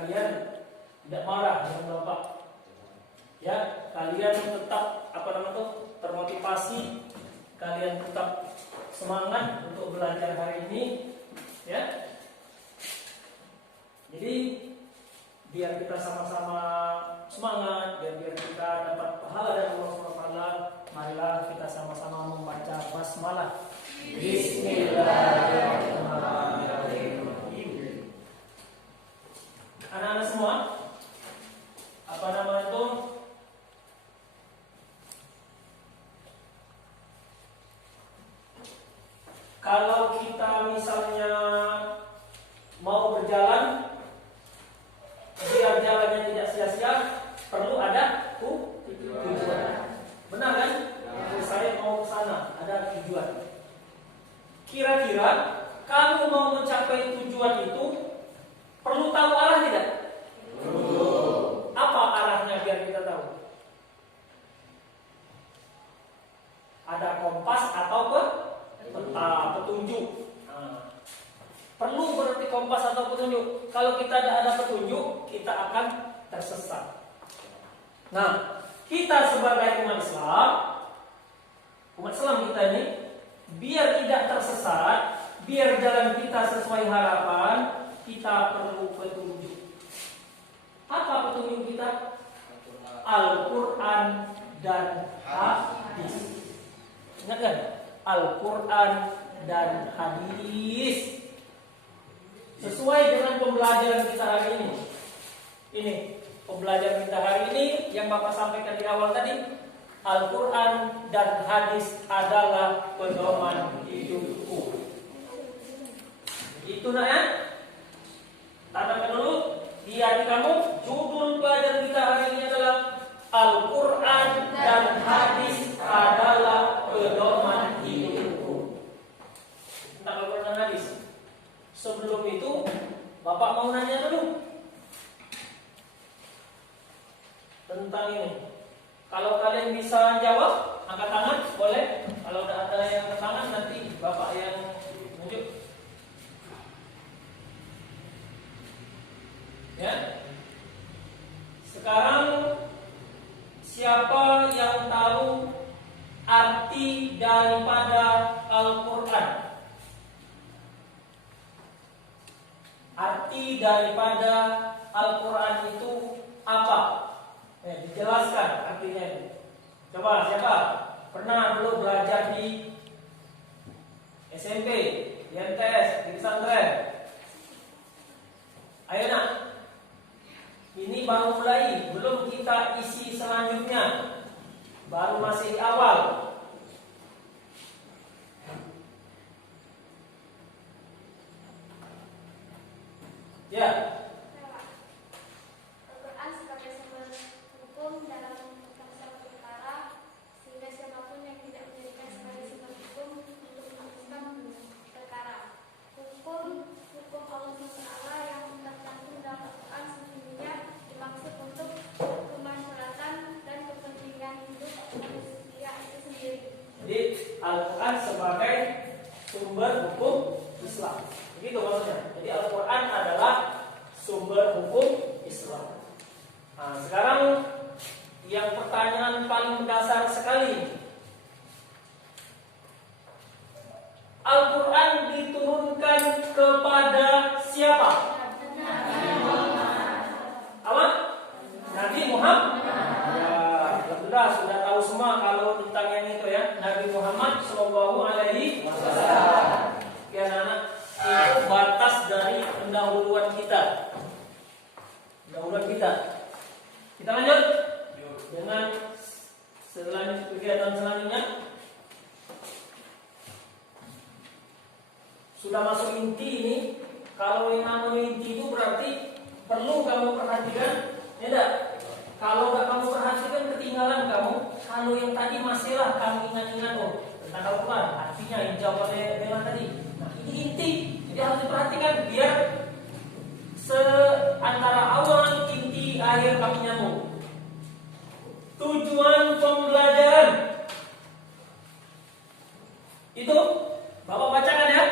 kalian tidak marah dengan Bapak. Ya, kalian tetap termotivasi, kalian tetap semangat untuk belajar hari ini, ya. Jadi biar kita sama-sama semangat, biar kita dapat pahala dari Allah SWT, marilah kita sama-sama membaca basmalah. Bismillahirrahmanirrahim. Anak-anak semua, apa nama itu? Kalau kita misalnya mau berjalan, biar jalannya tidak sia-sia, perlu ada tujuan. Benar kan? Saya mau ke sana, ada tujuan. Kira-kira kamu mau mencapai tujuan itu perlu tahu arah tidak? Perlu. Apa arahnya biar kita tahu? Ada kompas atau peta, petunjuk. Nah, perlu berarti kompas atau petunjuk. Kalau kita tidak ada petunjuk, kita akan tersesat. Nah, kita sebagai umat Islam kita ini, biar tidak tersesat, biar jalan kita sesuai harapan, kita perlu petunjuk. Apa petunjuk kita? Al-Quran dan hadis. Ingat kan? Al-Quran dan hadis. Sesuai dengan pembelajaran kita hari ini. Ini pembelajaran kita hari ini yang Bapak sampaikan di awal tadi. Al-Quran dan hadis adalah pedoman hidupku. Itu nak ya? Tatakan dulu di hati kamu. Judul pelajaran kita hari ini adalah Al-Quran dan hadis adalah pedoman hidupku. Tentang Al-Quran dan hadis. Sebelum itu, Bapak mau nanya dulu tentang ini. Kalau kalian bisa jawab, angkat tangan, boleh. Kalau tidak ada yang angkat tangan, nanti Bapak yang tunjuk. Ya. Sekarang siapa yang tahu arti daripada Al-Quran? Arti daripada Al-Quran itu apa? Dijelaskan artinya itu. Coba siapa pernah dulu belajar di SMP, di MTS, di pesantren? Ayo nak. Ini baru mulai, belum kita isi selanjutnya. Baru masih di awal. Ya. Al-Quran sebagai sumber hukum dalam suatu perkara, sehingga siapapun yang tidak menjadikan sebagai sumber hukum untuk memutuskan perkara. Hukum Allah SWT yang tercantum dalam Al-Quran sesungguhnya dimaksud untuk kemaslahatan dan kepentingan hidup manusia itu sendiri. Jadi Al-Quran sebagai sumber hukum Islam. Begitu maksudnya. Jadi Al-Quran adalah sumber hukum Islam. Nah, sekarang yang pertanyaan paling mendasar sekali. Al-Quran diturunkan kepada siapa? Apa? Nabi Muhammad. Ya, alhamdulillah sudah tahu semua kalau tentang yang itu ya. Nabi Muhammad SAW. Ya anak, itu batas dari pendahuluan kita. Kita lanjut dengan kegiatan selanjutnya. Sudah masuk inti ini. Kalau yang namanya inti itu berarti perlu kamu perhatikan, ya enggak? Kalau enggak kamu perhatikan ketinggalan kamu. Kalau yang tadi masihlah kamu ingat-ingat tentang Al-Quran, artinya yang jawab dengan tadi. Nah, ini inti. Jadi harus diperhatikan biar antara awal, inti, akhir kamu nyambung. Tujuan pembelajaran itu Bapak bacakan ya.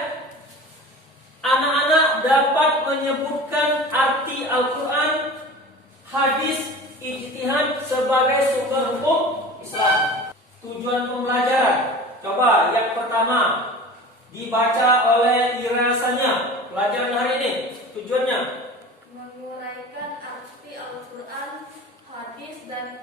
Anak-anak dapat menyebutkan arti Al-Quran sebagai sumber hukum Islam. Tujuan pembelajaran. Coba yang pertama dibaca oleh irasannya. Pelajaran hari ini tujuannya Menguraikan arti Al-Quran, hadis dan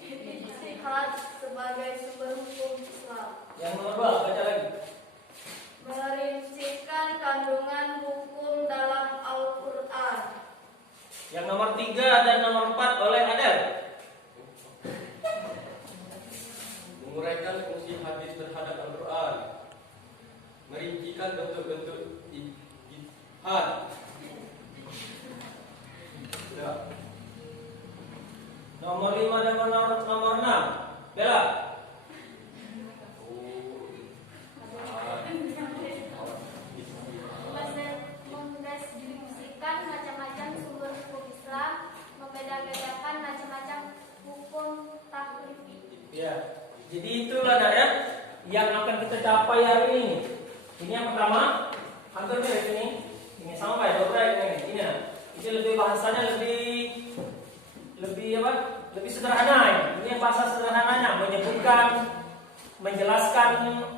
ijtihad sebagai sumber hukum Islam. Yang nomor 2, baca lagi. Merincikan kandungan hukum dalam Al-Quran. Yang nomor 3 dan nomor 4 oleh Adel. Menguraikan fungsi hadis terhadap Al-Quran, merincikan bentuk-bentuk ijtihad. Ya. Nomor 5 dan nomor 6. Bella. Mendeskripsikan macam-macam sumber hukum Islam, membeda-bedakan macam-macam hukum taklifi. Ya. Jadi itulah ya yang akan kita capai hari ini. Ini yang pertama, hampir mirip ini. Ini sama kayak dobra ini. Ini ya. Ini lebih bahasanya lebih apa? Lebih sederhana ya. Ini yang bahasa sederhananya, menyebutkan, menjelaskan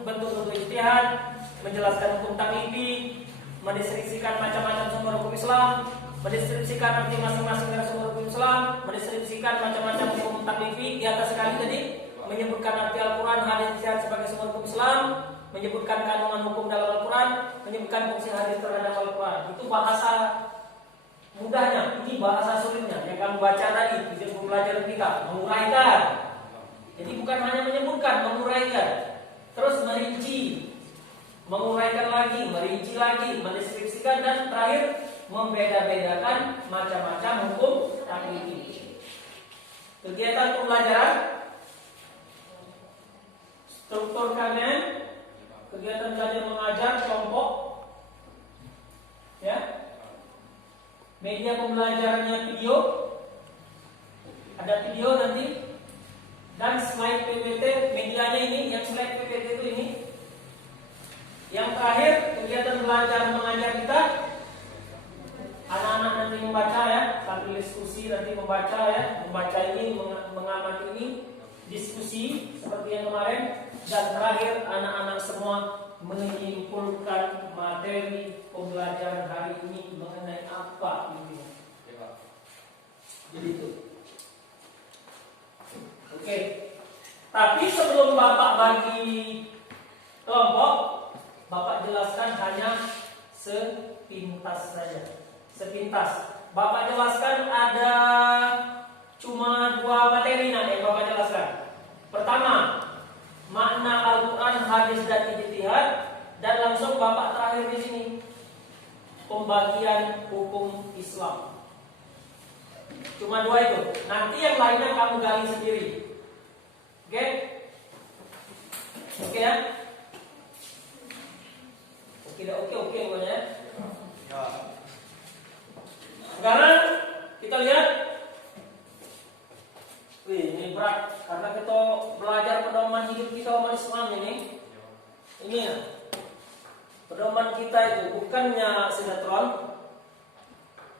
bentuk-bentuk ijtihad, menjelaskan hukum taklifi, mendeskripsikan macam-macam sumber hukum Islam, mendeskripsikan arti masing-masing dari sumber hukum Islam, mendeskripsikan macam-macam hukum taklifi. Di atas sekali tadi menyebutkan arti Al-Quran, hadis ijtihad sebagai sumber hukum Islam, menyebutkan kandungan hukum dalam Al-Quran, menyebutkan fungsi hadis terhadap Al-Quran. Itu bahasa mudahnya, ini bahasa sulitnya yang kamu baca tadi di buku pelajaran kita, menguraikan. Jadi bukan hanya menyebutkan, menguraikan. Terus merinci, menguraikan lagi, merinci lagi, mendeskripsikan, dan terakhir membeda-bedakan macam-macam hukum taklifi. Kegiatan pembelajaran, struktur kalian, kegiatan belajar mengajar kelompok, ya. Media pembelajarannya video, ada video nanti, dan slide PPT. Medianya ini, yang slide PPT itu ini. Yang terakhir kegiatan belajar mengajar kita, anak-anak nanti membaca ya, sambil diskusi nanti membaca ya, membaca ini, mengamati ini, diskusi seperti yang kemarin, dan terakhir anak-anak semua menyimpulkan materi pembelajaran hari ini mengenai apa intinya. Jadi itu. Oke. Tapi sebelum Bapak bagi kelompok, Bapak jelaskan hanya sepintas saja. Sepintas. Bapak jelaskan ada cuma 2 materi yang Bapak jelaskan. Pertama, makna Al-Quran, hadis dan ijtihad, dan langsung Bapak terakhir di sini pembagian hukum Islam. Cuma 2 itu. Nanti yang lainnya kamu gali sendiri. Oke? Oke ya? Oke pokoknya. Sekarang kita lihat. Wih, ini berat karena kita belajar pedoman hidup kita umat Islam ini. Ini ya. Pedoman kita itu bukannya sinetron.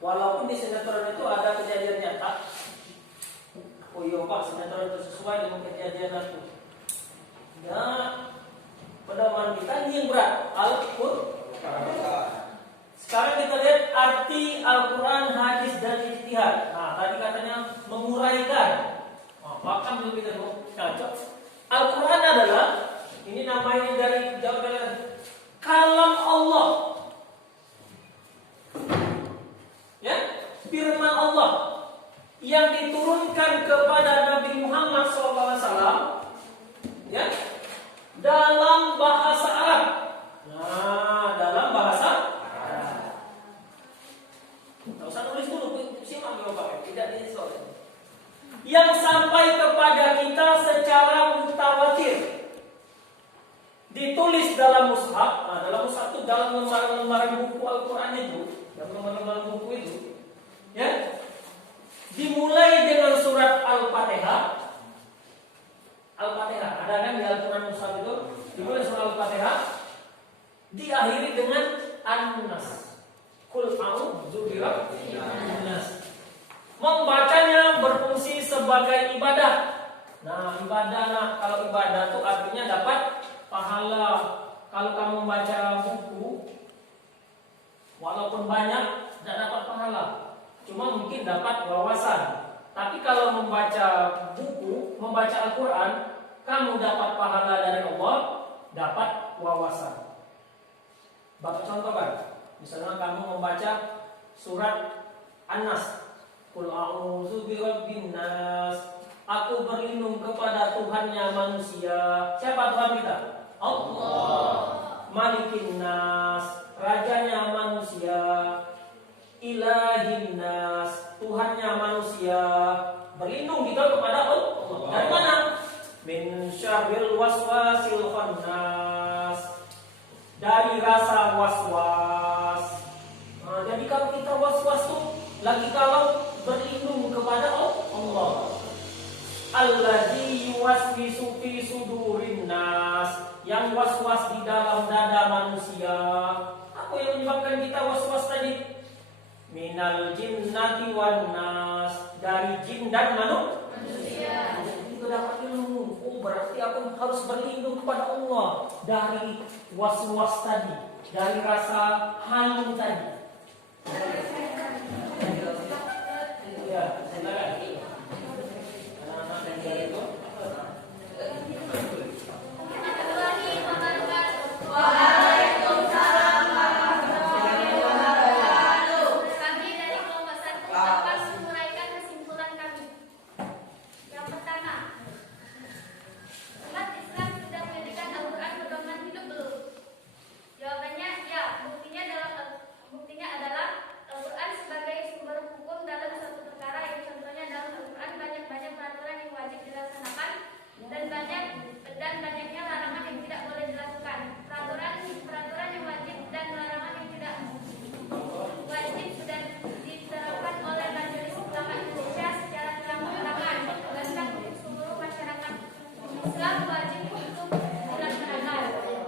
Walaupun di sinetron itu ada kejadian nyata. Oh iya Pak, sinetron itu sesuai dengan kejadian aku. Ya, pedoman kita ini yang berat. Al-Quran. Sekarang kita lihat arti Al-Quran, hadis dan ijtihad. Nah, tadi katanya menguraikan. Bahkan belum kita cocok. Al-Quran adalah, ini nama ini dari jawaban kalam Allah. Ya, firman Allah yang diturunkan kepada Nabi Muhammad SAW, ya, dalam bahasa Arab. Nah, dalam bahasa Arab. Tidak usah nulis dulu, simak dulu Pak, tidak dislot. Yang sampai kepada kita secara mutawatir, ditulis dalam mushaf. Nah, dalam mushaf itu dalam lembaran-lembaran buku Al-Quran itu, dalam lembaran-lembaran buku itu, ya, dimulai dengan surat Al-Fatihah. Al-Fatihah ada kan di Al-Quran mushaf itu, dimulai surat Al-Fatihah, diakhiri dengan An-Nas. Qul a'udzu birabbin nas. Membacanya berfungsi sebagai ibadah. Nah, kalau ibadah itu artinya dapat pahala. Kalau kamu membaca buku, walaupun banyak, tidak dapat pahala. Cuma mungkin dapat wawasan. Tapi kalau membaca buku, membaca Al-Quran, kamu dapat pahala dari Allah, dapat wawasan. Bapak contoh kan, misalnya kamu membaca surat An-Nas, Qul a'udzu birabbin nas. Aku berlindung kepada Tuhannya manusia. Siapa Tuhan kita? Allah. Malikin nas, rajanya manusia. Ilahin nas, Tuhannya manusia. Berlindung kita kepada Allah. Dari mana? Min syarril waswasil khannas. Dari rasa waswas. Nah, jadi kalau kita waswas tuh lagi kalau berlindung kepada Allah. Alladzi yuwaswisu fi sudurin nas, yang waswas di dalam dada manusia. Apa yang menyebabkan kita waswas tadi? Minal jinnati wan nas, dari jin dan manusia. Jadi kita dapat ilmu. Oh, berarti aku harus berlindung kepada Allah dari waswas tadi, dari rasa halu tadi. Ya, silakan. Kami dari kelompok 1 dapat menguraikan kesimpulan kami. Yang pertama, umat Islam sudah menjadikan Al-Quran pedoman hidup belum? Jawabannya ya. Buktinya adalah Al-Quran sebagai sumber hukum dalam suatu perkara, yang contohnya dalam Al-Quran banyak peraturan yang wajib dilaksanakan dan banyaknya larangan yang tidak boleh dilakukan. Peraturan yang wajib dan larangan yang tidak wajib sudah diterapkan oleh Majelis Ulama Indonesia secara terang-terangan, bahkan untuk seluruh masyarakat Islam wajib untuk dilaksanakan.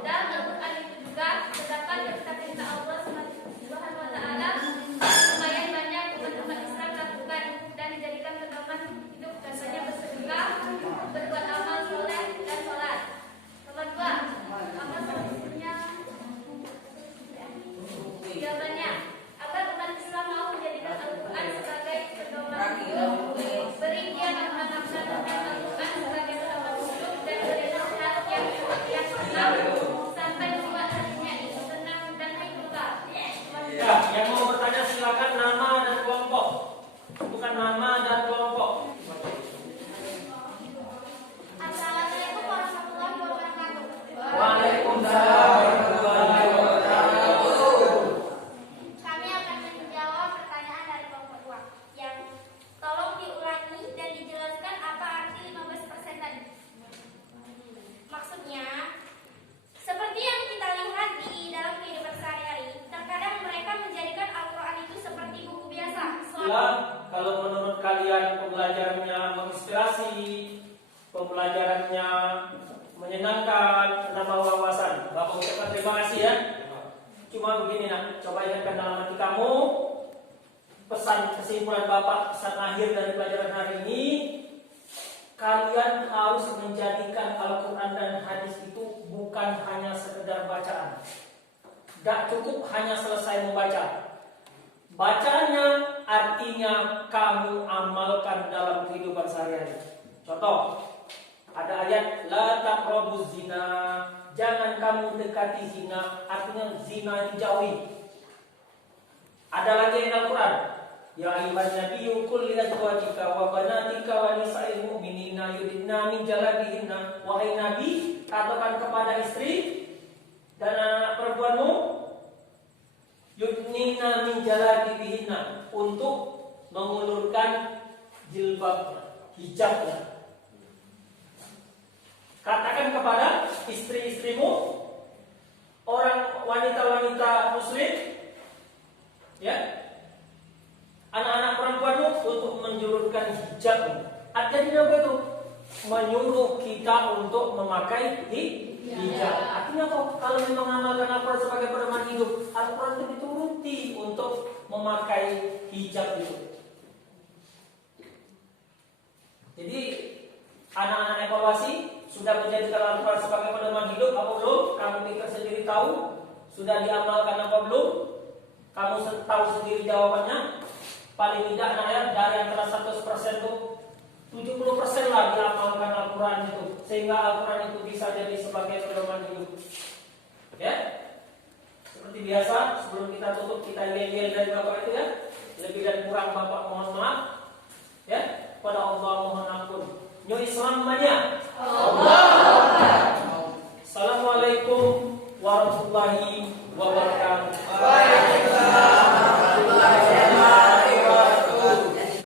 Dalam Al-Quran itu juga terdapat perintah Allah Subhanahu wa Ta'ala lumayan banyak umat Islam lakukan dan dijadikan pedoman hidup, contohnya bersedekah, berbuat amal soleh dan sholat. Nomor 2, apa solusinya? Jawabannya, agar umat Islam mau menjadikan Al-Quran sebagai pedoman hidup, beri dia makna-makna tentang Al-Quran sebagai pedoman hidup dan beri nasihat yang senang sampai membuat hatinya itu tenang dan terbuka. Ya, yang mau bertanya silakan nama dan kelompok. Bukan nama dan kelompok. Assalamualaikum warahmatullahi wabarakatuh. Waalaikumsalam warahmatullahi wabarakatuh. Kami akan menjawab pertanyaan dari kelompok 2 yang tolong diulangi dan dijelaskan apa arti 15% tadi. Maksudnya, seperti yang kita lihat di dalam kehidupan sehari-hari, terkadang mereka menjadikan Al-Quran itu seperti buku biasa. Ya, kalau menurut kalian pembelajarannya menginspirasi, pembelajarannya menyenangkan, menambah wawasan, Bapak ucapkan terima kasih ya. Cuma begini nak, coba ingatkan dalam hati kamu pesan kesimpulan Bapak, pesan akhir dari pelajaran hari ini. Kalian harus menjadikan Al-Quran dan hadis itu bukan hanya sekedar bacaan. Gak cukup hanya selesai membaca. Bacanya artinya kamu amalkan dalam kehidupan sehari-hari. Contoh, ada ayat la taqrabuz zina, jangan kamu dekati zina, artinya zina dijauhi. Ada lagi ayat Al-Quran, ya ayyuhan nabiyyu qul li azwajika wa banatika wa nisa'il mu'minina yudnina min jalabihinna. Wahai Nabi, katakan kepada istri dan anak perempuanmu, yudnina min jalabihinna, untuk mengulurkan jilbabnya, hijabnya. Katakan kepada istri-istrimu, orang wanita-wanita muslim, ya, anak-anak perempuanmu, untuk menjulurkan hijab. Artinya apa itu? Menyuruh kita untuk memakai hijab. Artinya apa? Kalau memang mengamalkan Al-Quran sebagai pedoman hidup, Al-Quran itu dituruti untuk memakai hijab itu. Jadi anak-anak evaluasi, sudah menjadikan Al-Quran sebagai pedoman hidup apa belum? Kamu pikir sendiri tahu? Sudah diamalkan apa belum? Kamu tahu sendiri jawabannya? Paling tidak dari antara 100% itu 70% lah diamalkan Al-Quran itu, sehingga Al-Quran itu bisa jadi sebagai pedoman hidup. Ya, seperti biasa sebelum kita tutup kita yel-yel dari Bapak itu ya. Lebih dan kurang Bapak mohon maaf. Ya, pada Allah mohon ampun. Nyo Islam mania. Assalamualaikum warahmatullahi wabarakatuh.